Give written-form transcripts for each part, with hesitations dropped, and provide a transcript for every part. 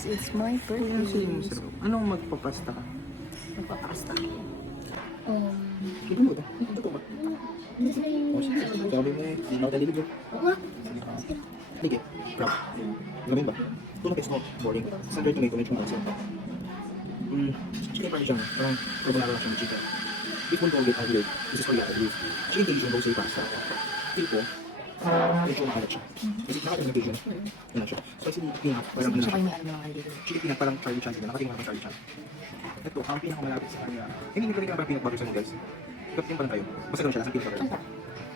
Because it's my birthday. Anong magpapasta ka? Magpapasta. Ito mo ito? Ito ba? Sabi mo eh, hindi na ako talilib. Sige, crap. Gamin ba? Ito na pesto, boring. Sandwich tomato, medyo mga sila. Chicken parmesan, parang carbonara lang siya ng chicken. Beef bulgogi, agilid. This is for yata, beef. Chicken Cajun, rosé pasta. Tipo, medyo makalat siya. Kasi nakalat ng Cajun. Yan siya. Spicy peanut, parang Gusto ko yung may ano naman dito. chicken peanut, parang Charlie Chan sila. Nakatingin ako Charlie Chan. Ito, ang pinakamalapit sa kanya. Hindi nyo talaga parang peanut butter sa noodles. Kapag pa lang tayo. Basta ganun siya, lasang peanut butter.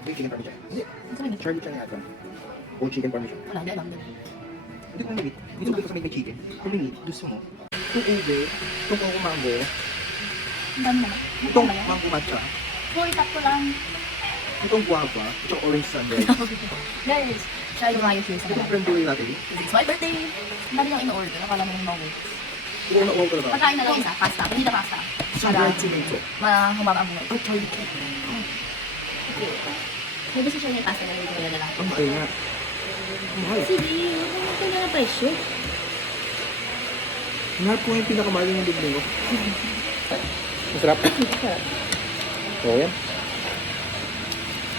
Yung chicken parmesan. Hindi, Charlie Chan yata. O chicken parmesan. Wala, hindi alam din. Hindi ko may meat. Dito ko sa may chicken. Kung may meat, gusto mo. Itong ube, itong coco mango, Ang dami naman. itong mango matcha, Hoy, takto lang. itong guava, itong orange sundae, Guys, try yung ayos yun sa itong mga. cranberry latte. It's my birthday. Ang dami nang in-order. Akala mo yung mauwi. Ito na all talaga. Pagkain na lang isa, pasta. Hindi na pasta. Sunrise tomato. Humaba ang buhay. Oh, Charlie cake. Okay. May gusto siya yung pasta na dito na lang. Ang kaya. Mahal. Sige, ito na presyo. Mahal ko yung pinakamahal yung bibili ko. Masarap. Oo yan.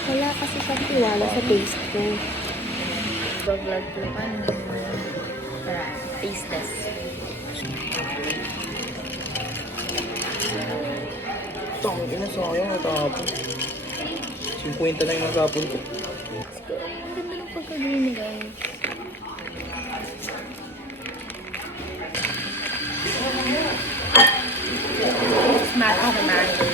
Wala kasi siyang tiwala sa taste ko. Vlog ko naman. Para taste test. Tangin ina sayang natapon. 50 na yung natapon ko. Ang ganda ng pagkagawa niya, guys. Smash the mango.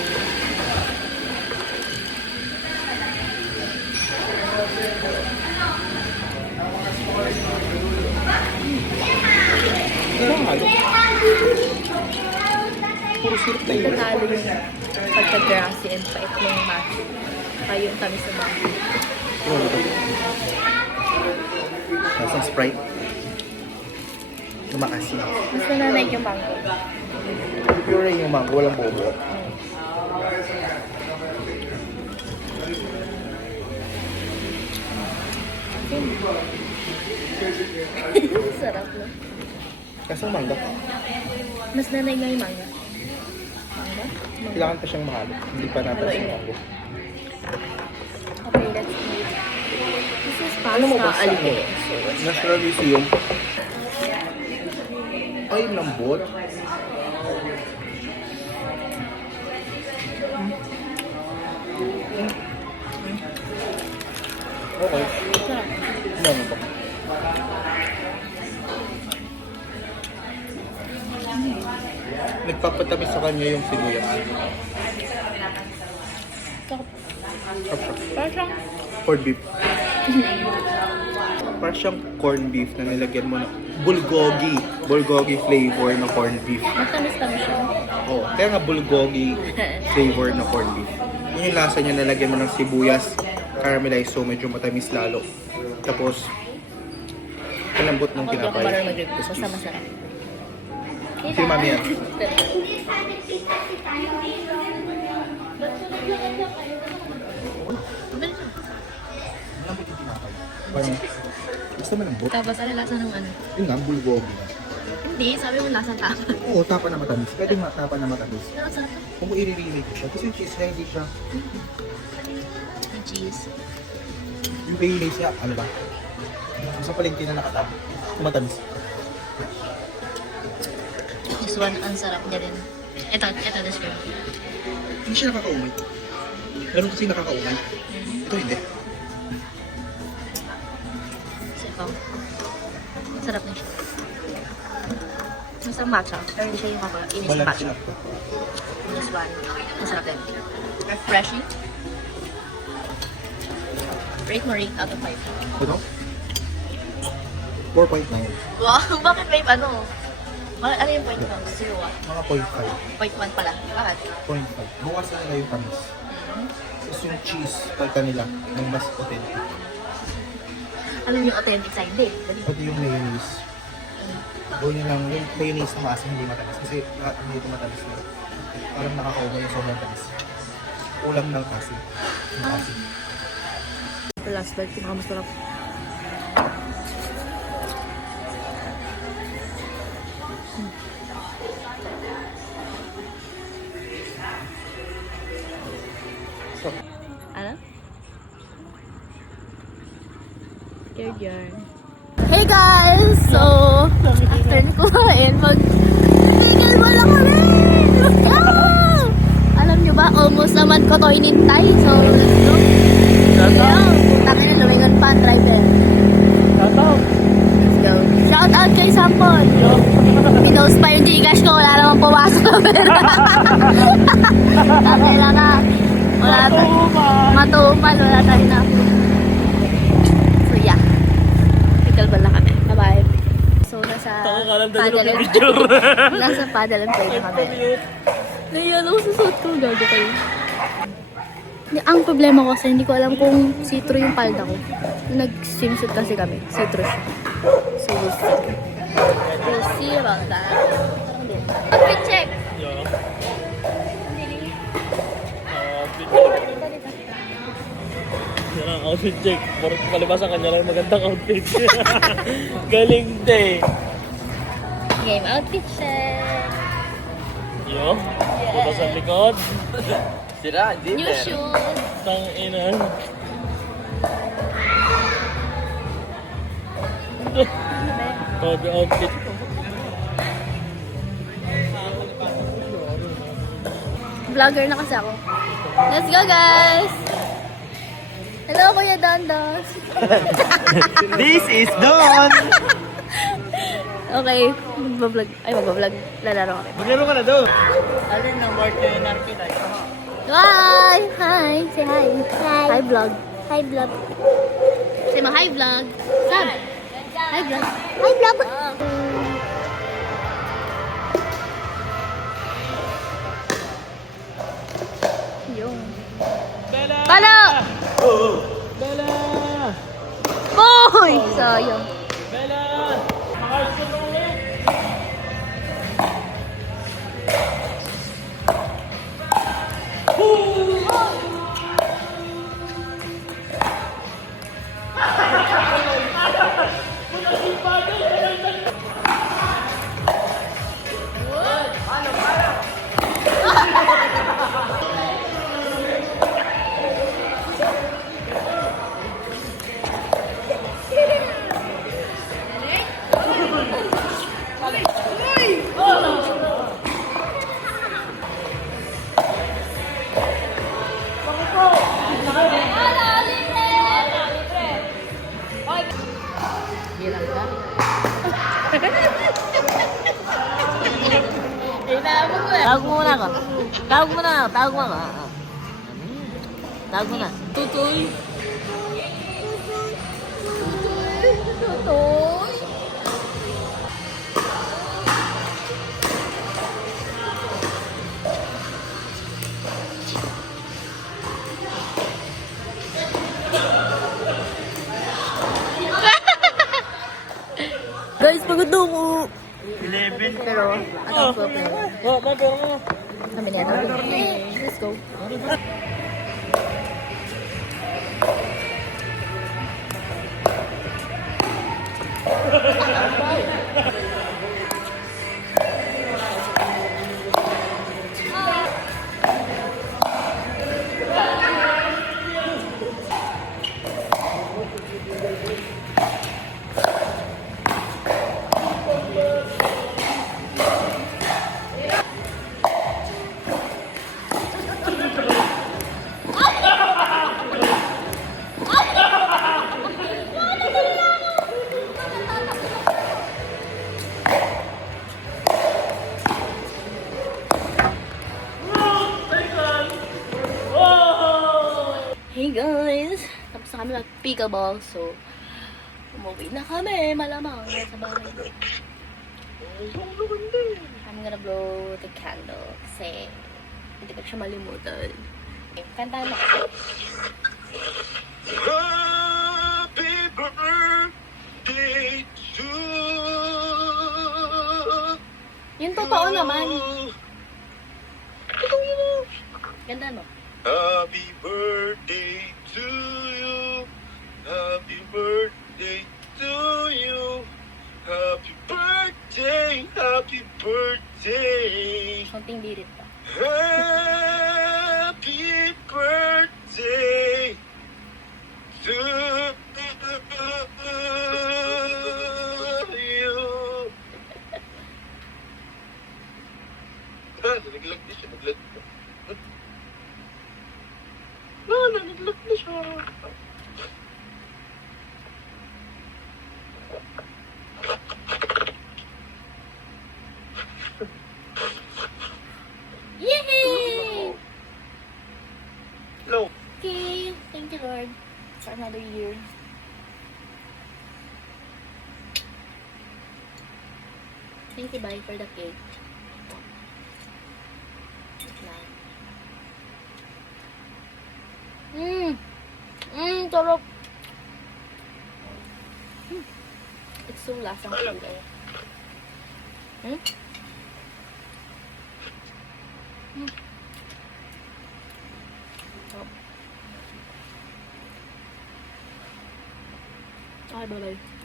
Mahal. Puro sirip na yun. Natalo yung pagka-grassy and pait ng match. Saka yung tamis ng mango. Ano ba ito? Lasang Sprite. Lumakasin. Mas nananay yung mango. Pure yung mango, walang bobo. Sarap na. Kasang mangga. Mas nanay nga yung manga. Manga? Kailangan pa siyang mahalo. Hindi pa natas yung mango. Okay, let's eat. This is pasta. Ano mo ba sa Alipin. National Museum? Ay, lambot. Okay. Sarap. Ano ba? Nagpapatamis sa kanya yung sibuyas. Sarap. Sarap. Parang siyang Corned beef. Parang siyang corned beef na nilagyan mo ng bulgogi. Bulgogi flavor na corned beef. matamis-tamis siya. Oh, kaya nga bulgogi flavor na corned beef. Yun yung lasa niya, nalagyan mo ng sibuyas, caramelized, so medyo matamis lalo. Tapos, kalambot ng Ako hindi ako tinapay. marunong mag-review. Tapos Basta cheese. masarap. Si mami yan. Malambot yung tinapay. Parang, basta malambot. Tapos ano lasa ng ano? Yun nga, bulgogi. Hindi, sabi mo lasang tama. Oo, tapa na matamis. Pwede tapa na matamis. Pero sarap Kung mo i-remake ko siya, kasi yung cheese niya hindi siya, ng cheese. yung mayonnaise niya, ano ba? Sa palengke na nakatab, matamis. This one, ang sarap niya din. Ito, this one. Hindi siya nakakaumay. Meron kasi nakakaumay. Ito hindi. So, ito. Sarap na siya. Masang matcha, pero hindi siya yung inis Wala matcha. sila. This one, masarap din. Refreshing. Rate mo rate out of 5. Ito? 4.9. Wow, bakit may ano? Ano yung point mo? 0 what? Mga 0.5. Point 1 pala. Bakit? 0.5. Bukas na nila yung tamis. Tapos yung cheese, palta nila, ng mas authentic. Alam yung authentic side din. Pati yung mayonnaise. Gawin nyo lang yung mayonnaise na maasim, hindi matamis. Kasi hindi ito matamis na. Parang nakakaumay yung sobrang tamis. Ulam ng asin. Yung asin. The last bite, pinakamasarap. yan. Hey guys! So, after ni kumain, tigil mo lang kami! Yeah! Alam nyo ba, almost a month ko to hinintay. So, let's go. Takin na lumingon pa, driver. Let's go. Shout out kay Sampon. Pinost pa yung Gcash ko, wala namang pumasok na pera. Takin lang nga. Wala tayo. Matumal, wala tayo na. So, yeah. Tigil ba lang kami. Bye-bye. So, nasa nasa paddle and play na kami. Naiyan ako sa suot ko. Gago kayo. Ang problema ko kasi hindi ko alam kung see-through yung palda ko. Nag-swimsuit kasi kami. See-through siya. So, we'll see. We'll see about that. Outfit check! Yan ang outfit check. Palibas ang kanya lang magandang outfit. Galing de. Game outfit check! Yo, butas sa likod. Sira, hindi New shoes! Tang ina. Todo outfit. Vlogger na kasi ako. Let's go guys! Hello Kuya Dandos! This is Don! Okay, magbablog. Ay, magbablog. Lalaro kami. Maglaro ka na doon! Alin ng work na yung nakita? Hi! Hi! Say hi! Hi! Hi vlog! Hi vlog! Say mo hi vlog! Sab! Hi vlog! Hi vlog! Yung. Palo! Bella! Boy! Sayang. Bella! Makasin mo ulit! Tawag mo muna ako. Tawag mo na. Tawag mo ako. Tawag mo na. Tutoy. Tutoy. Guys, pagod na ako. 11. Pero, atang so play. Oh, pero mo. Kami niya. Let's go. Hey guys! Tapos na kami mag-pickleball, so umuwi na kami, malamang sa bahay. I'm gonna blow the candle kasi hindi ko siya malimutan. Kanta mo. Happy birthday to Yung totoo naman. Ganda mo. Happy birthday to you. Happy birthday to you. Happy birthday. Happy birthday. Konting lirit pa. Happy birthday to Naglag na siya, naglag. No, naglag na siya. Yay! Hello. Okay, thank you Lord for another year. Thank you, bye, for the cake. Wait lang. Sarap. It's so lasang kulay. Sarap. Okay, bye-bye.